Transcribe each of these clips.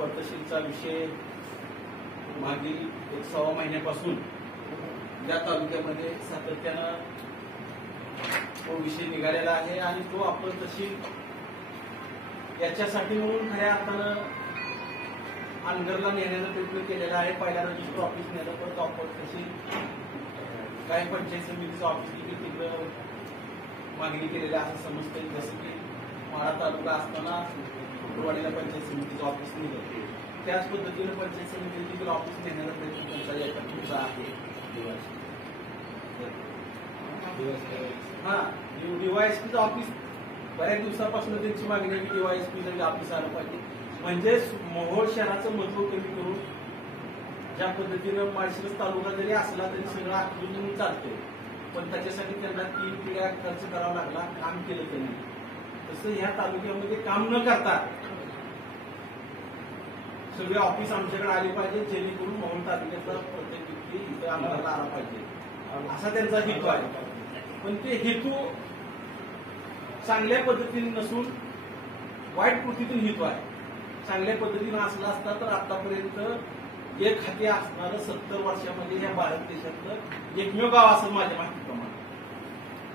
पद्धतशीरचा विषय मागील 1.25 महिन्यापासून या तालुक्यामध्ये सातत्यानं तो विषय निघालेला आहे आणि तो आपण तशी याच्यासाठी म्हणून खऱ्या अर्थानं अनगरला नेण्याचा प्रयत्न केलेला आहे. पहिला रजिस्टर ऑफिस नेलं, परत आपण तशी काही पंचायत समितीचं ऑफिस देखील तिकडं मागणी केलेली असं समजतं. जसं की माढा तालुका असताना कुटुरवाडीला पंचायत समितीचं ऑफिस निघलं, त्याच पद्धतीनं पंचायत समिती देखील ऑफिस नेण्याचा प्रयत्न त्यांचा याचा तुमचा आहे. हा डीवायएसपीचं ऑफिस बऱ्याच दिवसापासून त्यांची मागणी आहे की डीवायएसपीचं ऑफिस आलं पाहिजे. म्हणजे मोहोळ शहराचं महत्व कमी करून ज्या पद्धतीनं माळशिरस तालुका जरी असला तरी सगळं आखून चालतंय, पण त्याच्यासाठी त्यांना 3 पिढ्या खर्च करावा लागला, काम केलं त्यांनी. तसं ह्या तालुक्यामध्ये काम न करता सगळे ऑफिस आमच्याकडे आले पाहिजे, जेणेकरून मोहोळ तालुक्याचा प्रत्येक व्यक्ती इथं आम्हाला आला पाहिजे असा त्यांचा हेतू आहे. पण ते हेतू चांगल्या पद्धतीने नसून वाईट कृतीतून हेतू आहे. चांगल्या पद्धतीनं असला असता तर आतापर्यंत एक खाते असणारं 70 वर्षामध्ये या भारत देशातलं एकमेव गाव असं माझ्या माहितीप्रमाणे.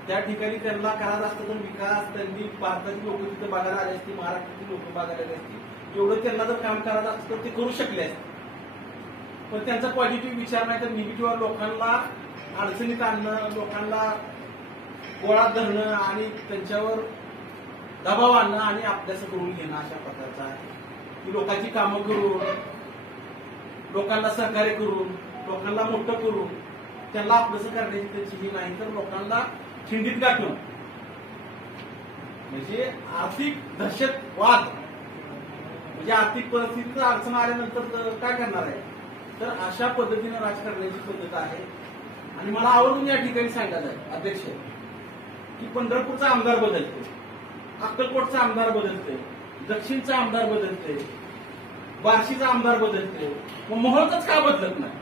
त्या ठिकाणी त्यांना करायचा असतं तर विकास त्यांनी भारताची लोक तिथे बघायला आले असते, महाराष्ट्राची लोक बघायला आले असते. एवढं त्यांना जर काम करायचं असतं तर ते करू शकले असते. पण त्यांचा पॉझिटिव्ह विचार नाही तर निगेटिव्ह लोकांना अडचणीत आणणं, लोकांना गोळा धरणं आणि त्यांच्यावर दबाव आणणं आणि अभ्यास करून घेणं अशा प्रकारचं आहे. की लोकांची कामं करून, लोकांना सहकार्य करून, लोकांना मोठं करून त्यांना अभ्यास करण्याची त्यांची ही नाही तर लोकांना खिंडीत गाठून म्हणजे आर्थिक दहशतवाद म्हणजे आर्थिक परिस्थितीत अडचण आल्यानंतर काय करणार आहे तर अशा पद्धतीनं राजकारणाची पद्धत आहे. आणि मला आवडून या ठिकाणी सांगायचं आहे अध्यक्ष की पंढरपूरचा आमदार बदलते, अक्कलकोटचा आमदार बदलते, दक्षिणचा आमदार बदलते, बार्शीचा आमदार बदलते, मग मोहोळचाच का बदलत नाही.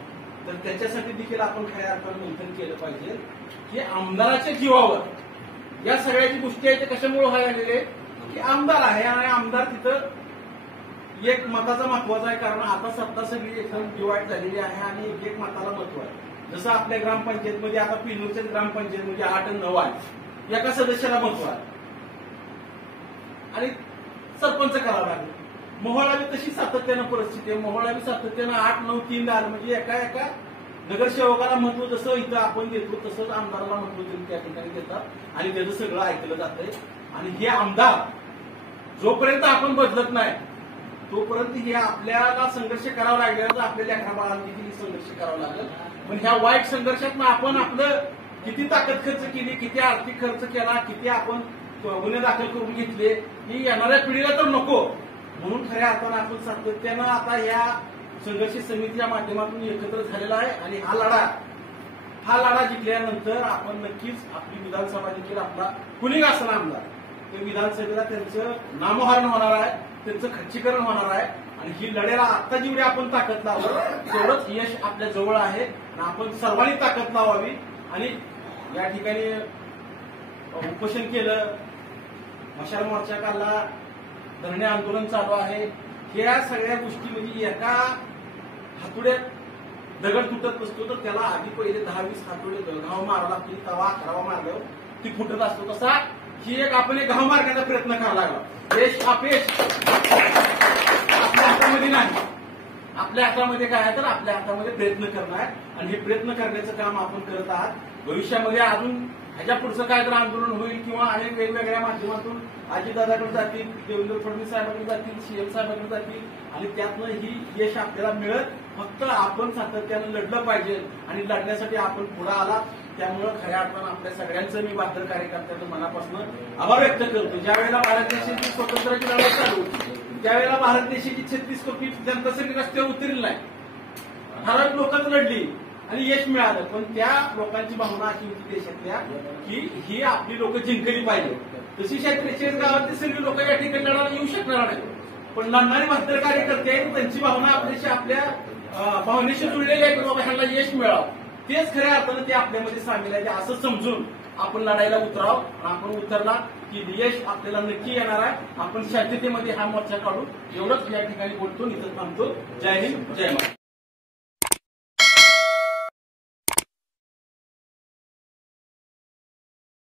तर त्याच्यासाठी देखील आपण खऱ्या अर्थानं मंथन केलं पाहिजे की आमदाराच्या जीवावर या सगळ्याची गोष्टी आहेत ते कशामुळे व्हायला लागलेले की आमदार आहे आणि आमदार तिथं एक मताचा महत्वाचा आहे. कारण आता सत्ता सगळी एकदम डिवाइड झालेली आहे आणि एक मताला महत्व आहे. जसं आपल्या ग्रामपंचायतमध्ये आता पिनूरच्या ग्रामपंचायतमध्ये 8 आणि 9 आहे, एका सदस्याला महत्व आहे आणि सरपंच करावं लागेल. मोहोळला बी तशी सातत्यानं परिस्थिती आहे. मोहोळला बी सातत्यानं 8, 9, 3 आलं म्हणजे एका नगरसेवकाला महत्व जसं इथं आपण देतो तसंच आमदाराला महत्व देऊन त्या ठिकाणी देतात आणि त्याचं सगळं ऐकलं जातंय. आणि हे आमदार जोपर्यंत आपण बदलत नाही तोपर्यंत हे आपल्याला संघर्ष करावा लागेल, तर आपल्याला लेकराबाळांना देखील संघर्ष करावा लागेल. पण ह्या वाईट संघर्षात आपण आपलं किती ताकद खर्च केली, किती आर्थिक खर्च केला, किती आपण गुन्हे दाखल करून घेतले ही येणाऱ्या पिढीला तर नको. म्हणून खऱ्या अर्थानं आपण सातत्यानं आता या संघर्ष समितीच्या माध्यमातून एकत्र झालेला आहे आणि हा लढा जिंकल्यानंतर आपण नक्कीच आपली विधानसभा देखील आपला कुणी असेल आमदार ते विधानसभेला त्यांचं नामोहरण होणार आहे, त्यांचं खच्चीकरण होणार आहे. आणि ही लढ्याला आता जेवढी आपण ताकद लावलं तेवढंच यश आपल्या जवळ आहे आणि आपण सर्वांनी ताकद लावावी. आणि या ठिकाणी उपोषण केलं, मशाल मोर्चा काढला, धरणे आंदोलन चालू आहे. या सगळ्या गोष्टी म्हणजे एका हातोड्यात दगड तुटत असतो तर त्याला आधी पहिले 10-20 हातोडे घाव मारावा लागतो, तवा 11वा मारल्यावर ती फुटत असतो. तसा ही आपण एक घाव मारण्याचा प्रयत्न करावा लागला. यश अपयश आपल्या हातामध्ये नाही, आपल्या हातामध्ये काय आहे तर आपल्या हातामध्ये प्रयत्न करणं आहे आणि हे प्रयत्न करण्याचं काम आपण करत आहात. भविष्यामध्ये अजून ह्याच्या पुढचं काय तर आंदोलन होईल किंवा अनेक वेगवेगळ्या माध्यमातून अजितदादाकडे जातील, देवेंद्र फडणवीस साहेबांकडे जातील, सीएम साहेबांकडे जातील आणि त्यातनं ही यश आपल्याला मिळत. फक्त आपण सातत्यानं लढलं पाहिजे आणि लढण्यासाठी आपण पुढे आला. त्यामुळं खऱ्या अर्थानं आपल्या सगळ्यांचं मी बहादर कार्यकर्त्यांचं मनापासून आभार व्यक्त करतो. ज्या वेळेला भारत देशाची स्वातंत्र्याची लढाई चालू होती त्यावेळेला भारत देशाची 36 कोटी जनता सगळी रस्त्यावर उतरली नाही, ठराविक लोकच लढली आणि यश मिळालं. पण त्या लोकांची भावना अशी होती देशातल्या की ही आपली लोक जिंकली पाहिजे. तशी 43 गावातली सगळी लोक या ठिकाणी लढायला येऊ शकणार नाही, पण लढणारे बहादर कार्यकर्ते आहेत त्यांची भावना आपल्या भावनेशी जुळलेली आहे की बाबा ह्यांना यश मिळावं. तेच खऱ्या अर्थानं ते आपल्यामध्ये सामील आहे असं समजून आपण लढाईला उतराव. आपण उतरला की यश आपल्याला नक्की येणार आहे. आपण शांततेमध्ये हा मोर्चा काढू एवढंच या ठिकाणी बोलतो. इथं थांबतो. जय हिंद, जय महाराष्ट्र.